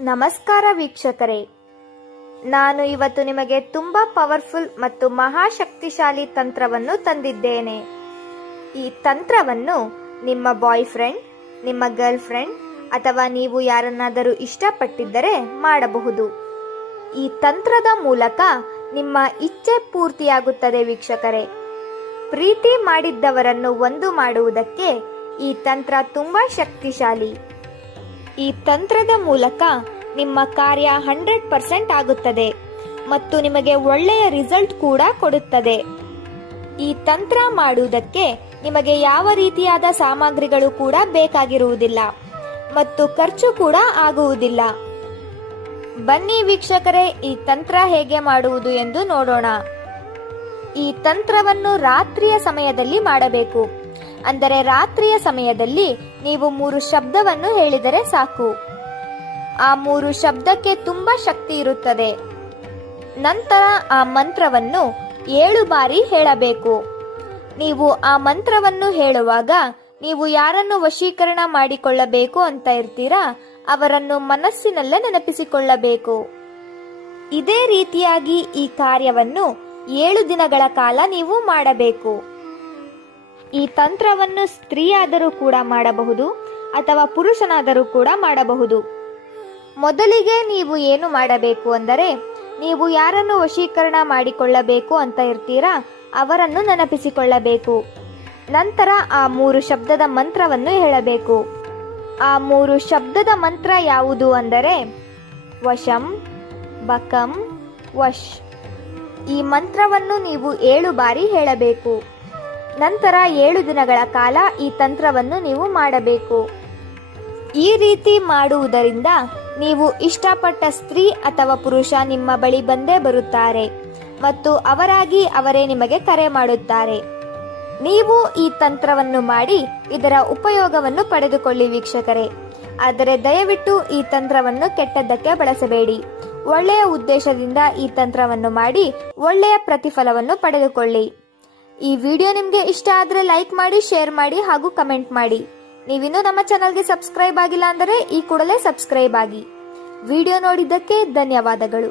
ನಮಸ್ಕಾರ ವೀಕ್ಷಕರೇ. ನಾನು ಇವತ್ತು ನಿಮಗೆ ತುಂಬಾ ಪವರ್ಫುಲ್ ಮತ್ತು ಮಹಾಶಕ್ತಿಶಾಲಿ ತಂತ್ರವನ್ನು ತಂದಿದ್ದೇನೆ. ಈ ತಂತ್ರವನ್ನು ನಿಮ್ಮ ಬಾಯ್ ಫ್ರೆಂಡ್ ನಿಮ್ಮ ಗರ್ಲ್ ಫ್ರೆಂಡ್ ಅಥವಾ ನೀವು ಯಾರನ್ನಾದರೂ ಇಷ್ಟಪಟ್ಟಿದ್ದರೆ ಮಾಡಬಹುದು. ಈ ತಂತ್ರದ ಮೂಲಕ ನಿಮ್ಮ ಇಚ್ಛೆ ಪೂರ್ತಿಯಾಗುತ್ತದೆ ವೀಕ್ಷಕರೇ. ಪ್ರೀತಿ ಮಾಡಿದ್ದವರನ್ನು ಒಂದು ಮಾಡುವುದಕ್ಕೆ ಈ ತಂತ್ರ ತುಂಬಾ ಶಕ್ತಿಶಾಲಿ. ಈ ತಂತ್ರದ ಮೂಲಕ ನಿಮ್ಮ ಕಾರ್ಯ ಹಂಡ್ರೆಡ್ ಪರ್ಸೆಂಟ್ ಆಗುತ್ತದೆ ಮತ್ತು ನಿಮಗೆ ಒಳ್ಳೆಯ ರಿಸಲ್ಟ್ ಕೂಡ ಕೊಡುತ್ತದೆ. ಈ ತಂತ್ರ ಮಾಡುವುದಕ್ಕೆ ನಿಮಗೆ ಯಾವ ರೀತಿಯಾದ ಸಾಮಗ್ರಿಗಳು ಕೂಡ ಬೇಕಾಗಿರುವುದಿಲ್ಲ ಮತ್ತು ಖರ್ಚು ಕೂಡ ಆಗುವುದಿಲ್ಲ. ಬನ್ನಿ ವೀಕ್ಷಕರೇ, ಈ ತಂತ್ರ ಹೇಗೆ ಮಾಡುವುದು ಎಂದು ನೋಡೋಣ. ಈ ತಂತ್ರವನ್ನು ರಾತ್ರಿಯ ಸಮಯದಲ್ಲಿ ಮಾಡಬೇಕು. ಅಂದರೆ ರಾತ್ರಿಯ ಸಮಯದಲ್ಲಿ ನೀವು ಮೂರು ಶಬ್ದವನ್ನು ಹೇಳಿದರೆ ಸಾಕು. ಆ ಮೂರು ಶಬ್ದಕ್ಕೆ ತುಂಬಾ ಶಕ್ತಿ ಇರುತ್ತದೆ. ನಂತರ ಆ ಮಂತ್ರವನ್ನು ಏಳು ಬಾರಿ ಹೇಳಬೇಕು. ನೀವು ಆ ಮಂತ್ರವನ್ನು ಹೇಳುವಾಗ ನೀವು ಯಾರನ್ನು ವಶೀಕರಣ ಮಾಡಿಕೊಳ್ಳಬೇಕು ಅಂತ ಇರ್ತೀರಾ, ಅವರನ್ನು ಮನಸ್ಸಿನಲ್ಲೇ ನೆನಪಿಸಿಕೊಳ್ಳಬೇಕು. ಇದೇ ರೀತಿಯಾಗಿ ಈ ಕಾರ್ಯವನ್ನು ಏಳು ದಿನಗಳ ಕಾಲ ನೀವು ಮಾಡಬೇಕು. ಈ ತಂತ್ರವನ್ನು ಸ್ತ್ರೀಯಾದರೂ ಕೂಡ ಮಾಡಬಹುದು ಅಥವಾ ಪುರುಷನಾದರೂ ಕೂಡ ಮಾಡಬಹುದು. ಮೊದಲಿಗೆ ನೀವು ಏನು ಮಾಡಬೇಕು ಅಂದರೆ, ನೀವು ಯಾರನ್ನು ವಶೀಕರಣ ಮಾಡಿಕೊಳ್ಳಬೇಕು ಅಂತ ಇರ್ತೀರಾ, ಅವರನ್ನು ನೆನಪಿಸಿಕೊಳ್ಳಬೇಕು. ನಂತರ ಆ ಮೂರು ಶಬ್ದದ ಮಂತ್ರವನ್ನು ಹೇಳಬೇಕು. ಆ ಮೂರು ಶಬ್ದದ ಮಂತ್ರ ಯಾವುದು ಅಂದರೆ, ವಶಂ, ಬಕಂ, ವಶ್. ಈ ಮಂತ್ರವನ್ನು ನೀವು ಏಳು ಬಾರಿ ಹೇಳಬೇಕು. ನಂತರ ಏಳು ದಿನಗಳ ಕಾಲ ಈ ತಂತ್ರವನ್ನು ನೀವು ಮಾಡಬೇಕು. ಈ ರೀತಿ ಮಾಡುವುದರಿಂದ ನೀವು ಇಷ್ಟಪಟ್ಟ ಸ್ತ್ರೀ ಅಥವಾ ಪುರುಷ ನಿಮ್ಮ ಬಳಿ ಬಂದೇ ಬರುತ್ತಾರೆ ಮತ್ತು ಅವರಾಗಿ ಅವರೇ ನಿಮಗೆ ಕರೆ ಮಾಡುತ್ತಾರೆ. ನೀವು ಈ ತಂತ್ರವನ್ನು ಮಾಡಿ ಇದರ ಉಪಯೋಗವನ್ನು ಪಡೆದುಕೊಳ್ಳಿ ವೀಕ್ಷಕರೇ. ಆದರೆ ದಯವಿಟ್ಟು ಈ ತಂತ್ರವನ್ನು ಕೆಟ್ಟದ್ದಕ್ಕೆ ಬಳಸಬೇಡಿ. ಒಳ್ಳೆಯ ಉದ್ದೇಶದಿಂದ ಈ ತಂತ್ರವನ್ನು ಮಾಡಿ ಒಳ್ಳೆಯ ಪ್ರತಿಫಲವನ್ನು ಪಡೆದುಕೊಳ್ಳಿ. ಈ ವಿಡಿಯೋ ನಿಮಗೆ ಇಷ್ಟ ಆದರೆ ಲೈಕ್ ಮಾಡಿ, ಶೇರ್ ಮಾಡಿ ಹಾಗೂ ಕಮೆಂಟ್ ಮಾಡಿ. ನೀವಿನ್ನೂ ನಮ್ಮ ಚಾನಲ್ಗೆ ಸಬ್ಸ್ಕ್ರೈಬ್ ಆಗಿಲ್ಲ ಅಂದರೆ ಈ ಕೂಡಲೇ ಸಬ್ಸ್ಕ್ರೈಬ್ ಆಗಿ. ವಿಡಿಯೋ ನೋಡಿದ್ದಕ್ಕೆ ಧನ್ಯವಾದಗಳು.